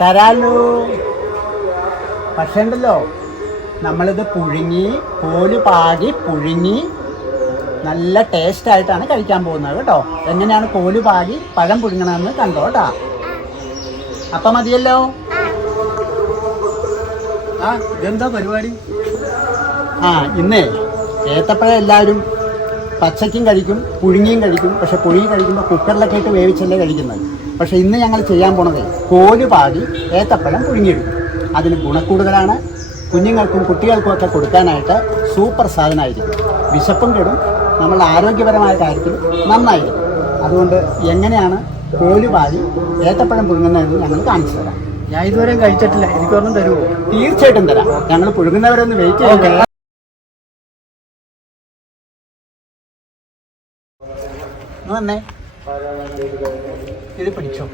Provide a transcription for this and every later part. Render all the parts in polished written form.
തരാലോ. പക്ഷേ ഉണ്ടല്ലോ, നമ്മളിത് പുഴുങ്ങി കോല് പാകി പുഴുങ്ങി നല്ല ടേസ്റ്റായിട്ടാണ് കഴിക്കാൻ പോകുന്നത് കേട്ടോ. എങ്ങനെയാണ് കോല് പാകി പഴം പുഴുങ്ങണമെന്ന് കണ്ടോ കേട്ടോ. അപ്പം മതിയല്ലോ. ഇതെന്താ പരിപാടി? ഇന്നേ ഏത്തപ്പഴം എല്ലാവരും പച്ചയ്ക്കും കഴിക്കും പുഴുങ്ങിയും കഴിക്കും. പക്ഷെ പുഴുങ്ങി കഴിക്കുമ്പോൾ കുക്കറിലൊക്കെ ഇട്ട് വേവിച്ചല്ലേ കഴിക്കുന്നത്. പക്ഷെ ഇന്ന് ഞങ്ങൾ ചെയ്യാൻ പോണത് കോല് പാകി ഏത്തപ്പഴം പുഴുങ്ങിയെടുക്കും. അതിന് ഗുണക്കൂടുതലാണ്. കുഞ്ഞുങ്ങൾക്കും കുട്ടികൾക്കും ഒക്കെ കൊടുക്കാനായിട്ട് സൂപ്പർ സാധനമായിരിക്കും. വിശപ്പും കെടും, നമ്മളുടെ ആരോഗ്യപരമായ കാര്യത്തിൽ നന്നായിരിക്കും. അതുകൊണ്ട് എങ്ങനെയാണ് കോല് പാകി ഏത്തപ്പഴം പുഴുങ്ങുന്നതെന്ന് ഞങ്ങൾ കാണിച്ചു തരാം. ഞാൻ ഇതുവരെ കഴിച്ചിട്ടില്ല, എനിക്കൊന്നും തരുമോ? തീർച്ചയായിട്ടും തരാം. ഞങ്ങൾ പുഴുങ്ങുന്നവരൊന്ന് വെയിറ്റ് ചെയ്യട്ടെ. വന്നേ, ഇത് പിടിച്ചോ.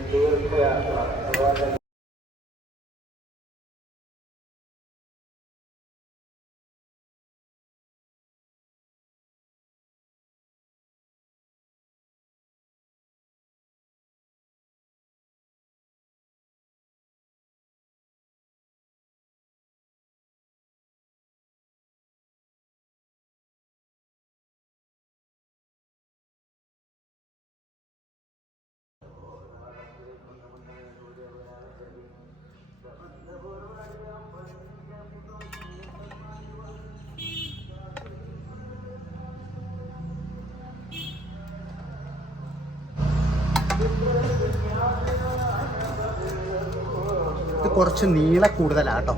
ഇത് കുറച്ച് നീള കൂടുതലാട്ടോ.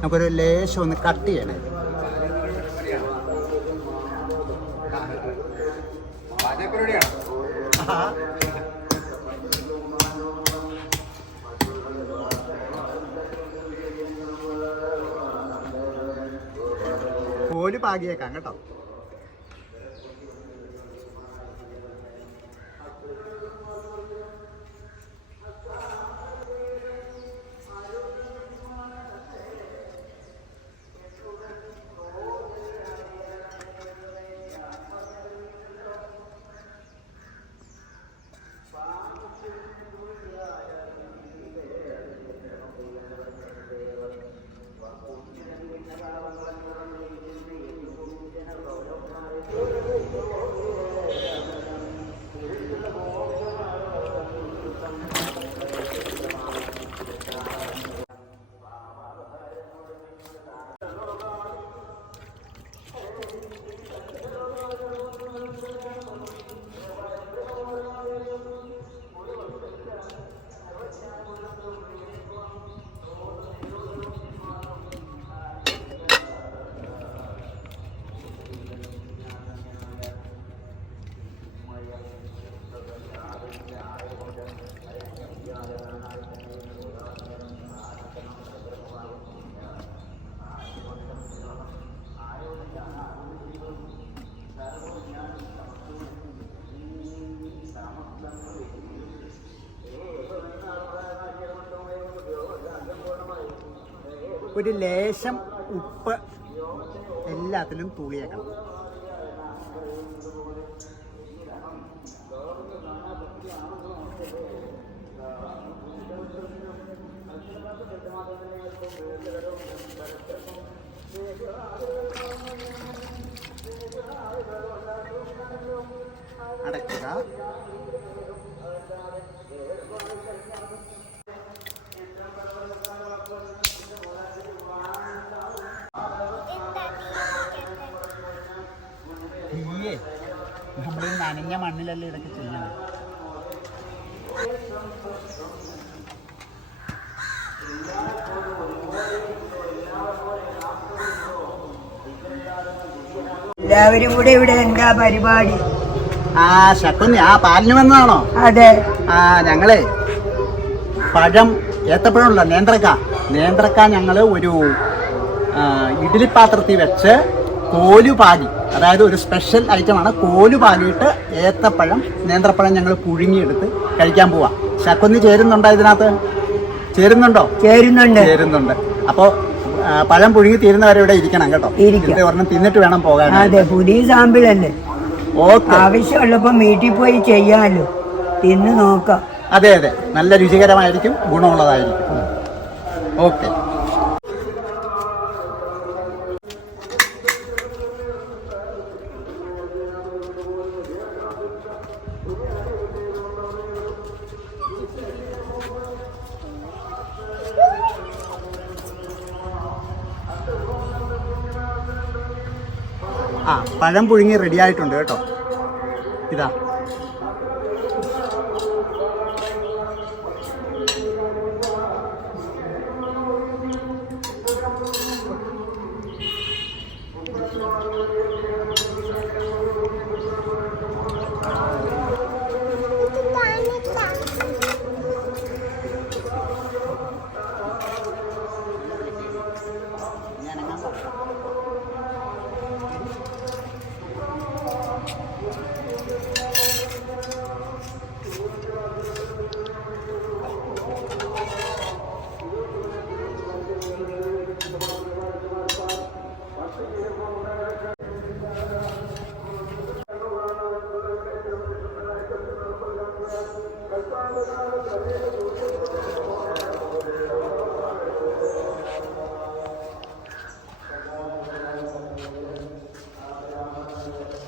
നമുക്കൊരു ലേശം ഒന്ന് കട്ട് ചെയ്യണേ. കോല് പാകിയേക്കാം കേട്ടോ. ഒരു ലേശം ഉപ്പ് എല്ലാത്തിലും തൂളിയേക്കണം. അടയ്ക്കുക. നമ്മൾ നനഞ്ഞ മണ്ണിലല്ലേ ഇതൊക്കെ ചെയ്യണം. എല്ലാവരും കൂടെ ഇവിടെ എന്താ പരിപാടി? ശക്കുന്നി പാലിന് വന്നതാണോ? അതെ. ഞങ്ങളെ പഴം ഏത്തപ്പഴമുള്ള നേന്ത്രക്ക ഞങ്ങള് ഒരു ഇഡ്ഡലി പാത്രത്തിൽ വെച്ച് കോല് പാകി, അതായത് ഒരു സ്പെഷ്യൽ ഐറ്റമാണ്. കോല് പാകിയിട്ട് ഏത്തപ്പഴം നേന്ത്രപ്പഴം ഞങ്ങൾ പുഴുങ്ങിയെടുത്ത് കഴിക്കാൻ പോവാ. ശക്കുന്നി ചേരുന്നുണ്ടോ ഇതിനകത്ത്? ചേരുന്നുണ്ടോ? ചേരുന്നുണ്ട്. അപ്പോൾ പഴം പുഴുങ്ങി തീരുന്നവരെ ഇവിടെ ഇരിക്കണം കേട്ടോ. ഒരെണ്ണം തിന്നിട്ട് വേണം പോകാൻ. അതെ, പുതിയ സാമ്പിളല്ലേ. ഓക്കെ, ആവശ്യമുള്ളപ്പോ വീട്ടിൽ പോയി ചെയ്യാമല്ലോ. തിന്ന് നോക്കാം. അതെ, നല്ല രുചികരമായിരിക്കും, ഗുണമുള്ളതായിരിക്കും. ഓക്കെ. ആ, പഴം പുഴുങ്ങി റെഡി ആയിട്ടുണ്ട് കേട്ടോ. ഇതാ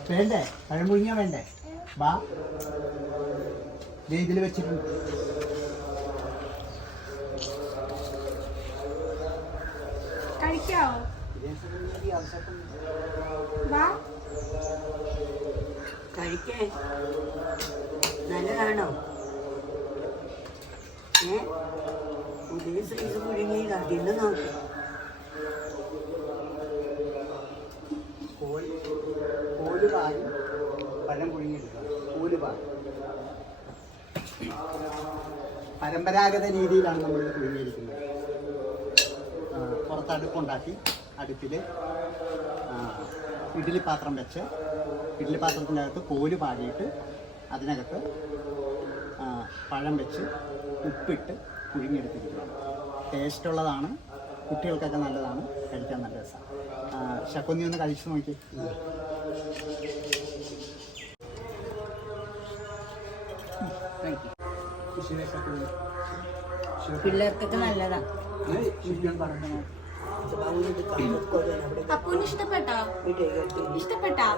വേണ്ടേ? പഴം പുഴുങ്ങിയാ വേണ്ടേ? ബാ, ഇതിൽ വെച്ചിട്ടുണ്ട്. കഴിക്കാവോ? വാ. കഴിക്കേ. നല്ലതാണോ? പുതിയ സൈസ് പുഴുങ്ങിയതാ, തിന്നു നോക്ക്. കോല് പാൽ പഴം പുഴുങ്ങിയെടുക്കുക. കോല് പാൽ പരമ്പരാഗത രീതിയിലാണ് നമ്മളിത് പുഴുങ്ങിയിരിക്കുന്നത്. പുറത്ത് അടുപ്പുണ്ടാക്കി അടുപ്പിൽ ഇഡ്ഡലി പാത്രം വെച്ച് ഇഡ്ഡലി പാത്രത്തിനകത്ത് കോല് പാടിയിട്ട് അതിനകത്ത് പഴം വെച്ച് ഉപ്പിട്ട് പുഴുങ്ങിയെടുത്തിരിക്കുകയാണ്. ടേസ്റ്റുള്ളതാണ്, കുട്ടികൾക്കൊക്കെ നല്ലതാണ്, കഴിക്കാൻ നല്ല രസമാണ്. ശക്കൊന്നി ഒന്ന് കഴിച്ചു നോക്കി. പിള്ളേർക്കൊക്കെ നല്ലതാ. അപ്പൂന് ഇഷ്ടപ്പെട്ടോ? ഇഷ്ടപ്പെട്ടോ?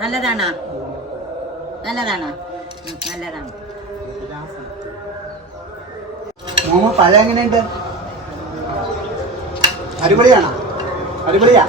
നല്ലതാണോ? നല്ലതാണോ? നല്ലതാണ്. മോമോ പഴം എങ്ങനെയുണ്ട്? അടിപൊളിയാണോ? അടിപൊളിയാ.